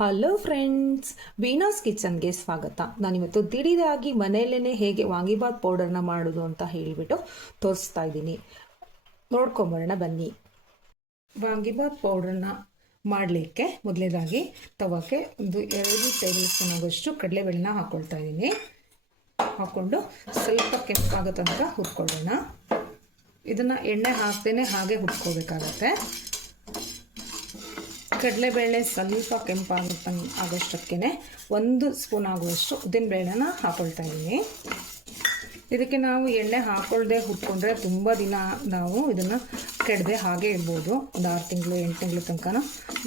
Hello friends, ವೀಣಾಸ್ ಕಿಚನ್ಗೆ ಸ್ವಾಗತ. ನಾನಿವತ್ತು ದಿಢೀರಾಗಿ ಮನೆಯಲ್ಲೇ ಹೇಗೆ ವಾಂಗಿಬಾತ್ ಪೌಡರ್ನ ಮಾಡೋದು ಅಂತ ಹೇಳಿಬಿಟ್ಟು ತೋರಿಸ್ತಾ ಇದ್ದೀನಿ. ನೋಡ್ಕೊಂಬರೋಣ ಬನ್ನಿ. ವಾಂಗಿಬಾತ್ ಪೌಡರ್ನ ಮಾಡಲಿಕ್ಕೆ ಮೊದಲೇದಾಗಿ ತವಕ್ಕೆ ಒಂದು 2 ಟೇಬಲ್ ಸ್ಪೂನ್ ಆಗೋಷ್ಟು ಕಡಲೆಬೇಳೆನ ಹಾಕ್ಕೊಳ್ತಾ ಇದ್ದೀನಿ. ಹಾಕ್ಕೊಂಡು ಸ್ವಲ್ಪ ಕೆಂಪಾಗೋ ತನಕ ಹುರ್ಕೊಳ್ಳೋಣ. ಇದನ್ನು ಎಣ್ಣೆ ಹಾಕ್ದೇನೆ ಹಾಗೆ ಹುರ್ಕೋಬೇಕಾಗತ್ತೆ. ಕಡಲೆಬೇಳೆ ಸ್ವಲ್ಪ ಆಗೋಷ್ಟಕ್ಕೆ 1 ಸ್ಪೂನ್ ಆಗುವಷ್ಟು ಉದ್ದಿನಬೇಳೆನ ಹಾಕೊಳ್ತಾ ಇದ್ದೀನಿ. ಇದಕ್ಕೆ ನಾವು ಎಣ್ಣೆ ಹಾಕೊಳ್ಳದೆ ಹುರ್ಕೊಂಡ್ರೆ ತುಂಬ ದಿನ ನಾವು ಇದನ್ನು ಕೆಡದೆ ಹಾಗೆ ಇಡ್ಬೋದು. ಒಂದು 6 ತಿಂಗಳು 8 ತಿಂಗಳು ತನಕ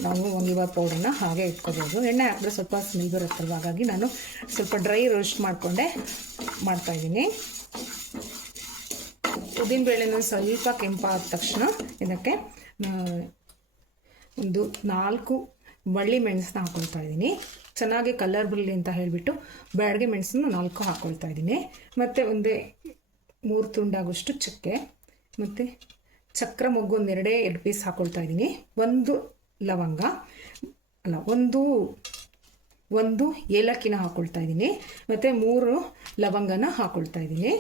ನಾವು ವಾಂಗಿಬಾತ್ ಪೌಡರ್ನ ಹಾಗೆ ಇಟ್ಕೋಬೋದು. ಎಣ್ಣೆ ಹಾಕಿದ್ರೆ ಸ್ವಲ್ಪ ಸ್ಮೆಲ್ ಬರುತ್ತಲ್ವ, ಹಾಗಾಗಿ ನಾನು ಸ್ವಲ್ಪ ಡ್ರೈ ರೋಸ್ಟ್ ಮಾಡಿಕೊಂಡೆ ಮಾಡ್ತಾಯಿದ್ದೀನಿ. ಉದ್ದಿನಬೇಳೆನ ಸ್ವಲ್ಪ ಕೆಂಪಾದ ತಕ್ಷಣ ಇದಕ್ಕೆ ಒಂದು 4 ಬಳ್ಳಿ ಮೆಣಸನ್ನ ಹಾಕ್ಕೊಳ್ತಾ ಇದ್ದೀನಿ. ಚೆನ್ನಾಗಿ ಕಲರ್ ಬರಲಿ ಅಂತ ಹೇಳಿಬಿಟ್ಟು ಬ್ಯಾಡಗೆ ಮೆಣಸನ್ನು 4 ಹಾಕ್ಕೊಳ್ತಾ ಇದ್ದೀನಿ. ಮತ್ತು 3 ತುಂಡಾಗೋಷ್ಟು ಚಕ್ಕೆ, ಮತ್ತು ಚಕ್ರ ಮೊಗ್ಗು 2 ಪೀಸ್ ಹಾಕ್ಕೊಳ್ತಾ ಇದ್ದೀನಿ. 1 ಲವಂಗ ಅಲ್ಲ ಒಂದು ಏಲಕ್ಕಿನ ಹಾಕ್ಕೊಳ್ತಾ ಇದ್ದೀನಿ. ಮತ್ತು 3 ಲವಂಗನ ಹಾಕ್ಕೊಳ್ತಾ ಇದ್ದೀನಿ.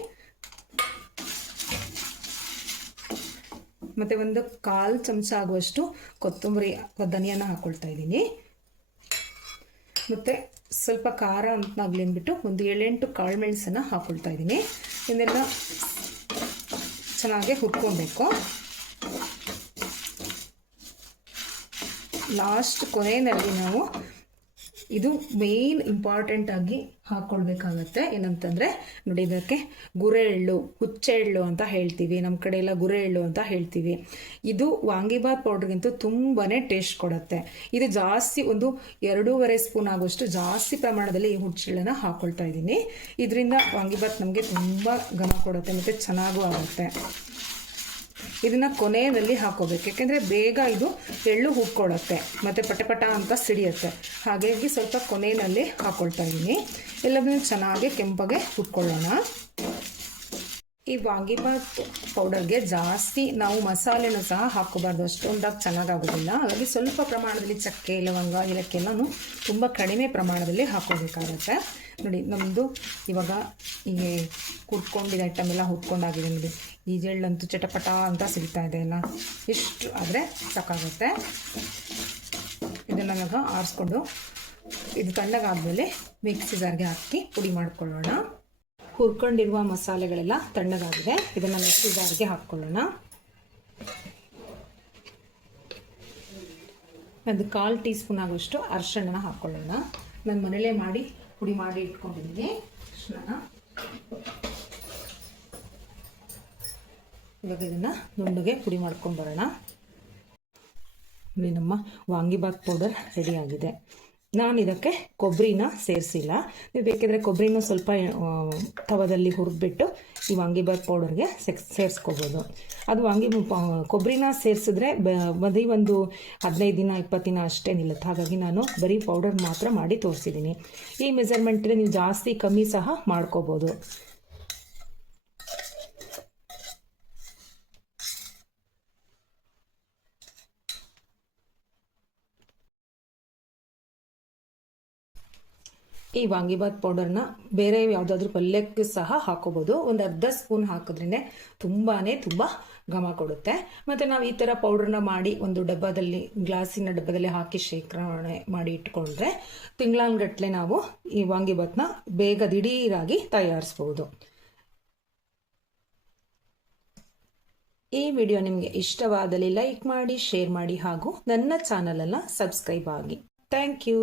ಮತ್ತು 1/4 ಚಮಚ ಆಗುವಷ್ಟು ಕೊತ್ತಂಬರಿ ಧನಿಯಾನ ಹಾಕ್ಕೊಳ್ತಾ ಇದ್ದೀನಿ. ಮತ್ತು ಸ್ವಲ್ಪ ಖಾರ ಅಂತನಾಗಲಿ ಅಂದ್ಬಿಟ್ಟು 7-8 ಕಾಳು ಮೆಣಸನ್ನು ಹಾಕ್ಕೊಳ್ತಾ ಇದ್ದೀನಿ. ಇದನ್ನೆಲ್ಲ ಚೆನ್ನಾಗಿ ಹುರ್ಕೊಬೇಕು. ಲಾಸ್ಟ್ ಕೊನೆಯಲ್ಲಿ ನಾವು ಇದು ಮೇನ್ ಇಂಪಾರ್ಟೆಂಟ್ ಆಗಿ ಹಾಕ್ಕೊಳ್ಬೇಕಾಗತ್ತೆ. ಏನಂತಂದರೆ ನೋಡಿ, ಇದಕ್ಕೆ ಗುರೆ ಎಳ್ಳು, ಹುಚ್ಚೆ ಎಳ್ಳು ಅಂತ ಹೇಳ್ತೀವಿ, ನಮ್ಮ ಕಡೆ ಎಲ್ಲ ಗುರೆ ಎಳ್ಳು ಅಂತ ಹೇಳ್ತೀವಿ. ಇದು ವಾಂಗಿಬಾತ್ ಪೌಡ್ರಿಗಿಂತೂ ತುಂಬಾ ಟೇಸ್ಟ್ ಕೊಡುತ್ತೆ. ಇದು ಜಾಸ್ತಿ 2.5 ಸ್ಪೂನ್ ಆಗೋಷ್ಟು ಜಾಸ್ತಿ ಪ್ರಮಾಣದಲ್ಲಿ ಈ ಹುಚ್ಚೆಳ್ಳನ್ನು ಹಾಕ್ಕೊಳ್ತಾ ಇದ್ದೀನಿ. ಇದರಿಂದ ವಾಂಗಿಬಾತ್ ನಮಗೆ ತುಂಬ ಘಮ ಕೊಡುತ್ತೆ ಮತ್ತು ಚೆನ್ನಾಗೂ ಆಗುತ್ತೆ. ಇದನ್ನು ಕೊನೆಯಲ್ಲಿ ಹಾಕೋಬೇಕು, ಯಾಕೆಂದರೆ ಬೇಗ ಇದು ಎಳ್ಳು ಹುಟ್ಕೊಳ್ಳುತ್ತೆ ಮತ್ತು ಪಟಪಟ ಅಂತ ಸಿಡಿಯುತ್ತೆ. ಹಾಗಾಗಿ ಸ್ವಲ್ಪ ಕೊನೆಯಲ್ಲಿ ಹಾಕ್ಕೊಳ್ತಾ ಇದ್ದೀನಿ. ಎಲ್ಲದನ್ನು ಚೆನ್ನಾಗಿ ಕೆಂಪಗೆ ಹುಟ್ಕೊಳ್ಳೋಣ. ಈ ವಾಂಗಿಬಾತ್ ಪೌಡರ್ಗೆ ಜಾಸ್ತಿ ನಾವು ಮಸಾಲೆನೂ ಸಹ ಹಾಕೋಬಾರ್ದು, ಅಷ್ಟೊಂದಾಗಿ ಚೆನ್ನಾಗಾಗೋದಿಲ್ಲ. ಹಾಗಾಗಿ ಸ್ವಲ್ಪ ಪ್ರಮಾಣದಲ್ಲಿ ಚಕ್ಕೆ, ಲವಂಗ, ಏಲಕ್ಕಿ ಎಲ್ಲನೂ ತುಂಬ ಕಡಿಮೆ ಪ್ರಮಾಣದಲ್ಲಿ ಹಾಕೋಬೇಕಾಗತ್ತೆ. ನೋಡಿ, ನಮ್ಮದು ಇವಾಗ ಹೀಗೆ ಕುಟ್ಕೊಂಡಿದ್ದ ಐಟಮ್ ಎಲ್ಲ ಹುಟ್ಕೊಂಡಾಗಿದೆ ನೋಡಿ. ಈ ಜೆಳ್ಳಂತೂ ಚಟಪಟ ಅಂತ ಸಿಗ್ತಾ ಇದೆ ಅಲ್ಲ, ಇಷ್ಟು ಆದರೆ ಸಾಕಾಗುತ್ತೆ. ಇದನ್ನು ಇವಾಗ ಆರಿಸ್ಕೊಂಡು ಇದು ತಣ್ಣಗಾದ್ಮೇಲೆ ಮಿಕ್ಸಿ ಜಾರ್ಗೆ ಹಾಕಿ ಪುಡಿ ಮಾಡ್ಕೊಳ್ಳೋಣ. ಹುರ್ಕೊಂಡಿರುವ ಮಸಾಲೆಗಳೆಲ್ಲ ತಣ್ಣಗಾಗಿದೆ. ಇದನ್ನು ಮಿಕ್ಸಿ ಜಾರ್ಗೆ ಹಾಕ್ಕೊಳ್ಳೋಣ. ಒಂದು 1/4 ಟೀ ಸ್ಪೂನ್ ಆಗೋಷ್ಟು ಅರಿಶಿಣ ಹಾಕ್ಕೊಳ್ಳೋಣ. ನಾನು ಮನೇಲೇ ಪುಡಿ ಮಾಡಿ ಇಟ್ಕೊಂಡಿದ್ದೀನಿ ಅರಿಶಿಣ. ಇವಾಗ ಇದನ್ನು ನುಣ್ಣಗೆ ಪುಡಿ ಮಾಡ್ಕೊಂಡು ಬರೋಣ. ಇಲ್ಲಿ ನಮ್ಮ ವಾಂಗಿಬಾತ್ ಪೌಡರ್ ರೆಡಿಯಾಗಿದೆ. ನಾನು ಇದಕ್ಕೆ ಕೊಬ್ಬರಿನ ಸೇರಿಸಿಲ್ಲ. ನೀವು ಬೇಕಿದ್ರೆ ಕೊಬ್ಬರಿನ ಸ್ವಲ್ಪ ತವದಲ್ಲಿ ಹುರಿದ್ಬಿಟ್ಟು ಈ ವಾಂಗಿಬಾತ್ ಪೌಡರ್ಗೆ ಸೇರಿಸ್ಕೋಬೋದು. ಅದು ಕೊಬ್ಬರಿನ ಸೇರಿಸಿದ್ರೆ ಬರೀ 15 ದಿನ 20 ದಿನ ಅಷ್ಟೇ ನಿಲ್ಲುತ್ತೆ. ಹಾಗಾಗಿ ನಾನು ಬರೀ ಪೌಡರ್ ಮಾತ್ರ ಮಾಡಿ ತೋರಿಸಿದ್ದೀನಿ. ಈ ಮೆಜರ್ಮೆಂಟಲ್ಲಿ ನೀವು ಜಾಸ್ತಿ ಕಮ್ಮಿ ಸಹ ಮಾಡ್ಕೋಬೋದು. ಈ ವಾಂಗಿಬಾತ್ ಪೌಡರ್ನ ಬೇರೆ ಯಾವುದಾದ್ರೂ ಪಲ್ಯಕ್ಕೆ ಸಹ ಹಾಕೋಬೋದು. ಒಂದು ಅರ್ಧ ಸ್ಪೂನ್ ಹಾಕಿದ್ರೇ ತುಂಬ ಘಮ ಕೊಡುತ್ತೆ. ಮತ್ತು ನಾವು ಈ ಥರ ಪೌಡರ್ನ ಮಾಡಿ ಒಂದು ಡಬ್ಬದಲ್ಲಿ, ಗ್ಲಾಸಿನ ಡಬ್ಬದಲ್ಲಿ ಹಾಕಿ ಶೇಖರಣೆ ಮಾಡಿ ಇಟ್ಕೊಂಡ್ರೆ ತಿಂಗಳಾನ್ಗಟ್ಲೆ ನಾವು ಈ ವಾಂಗಿಬಾತ್ನ ಬೇಗ ದಿಢೀರಾಗಿ ತಯಾರಿಸ್ಬೋದು. ಈ ವಿಡಿಯೋ ನಿಮಗೆ ಇಷ್ಟವಾದಲ್ಲಿ ಲೈಕ್ ಮಾಡಿ, ಶೇರ್ ಮಾಡಿ ಹಾಗೂ ನನ್ನ ಚಾನಲನ್ನು ಸಬ್ಸ್ಕ್ರೈಬ್ ಆಗಿ. Thank you.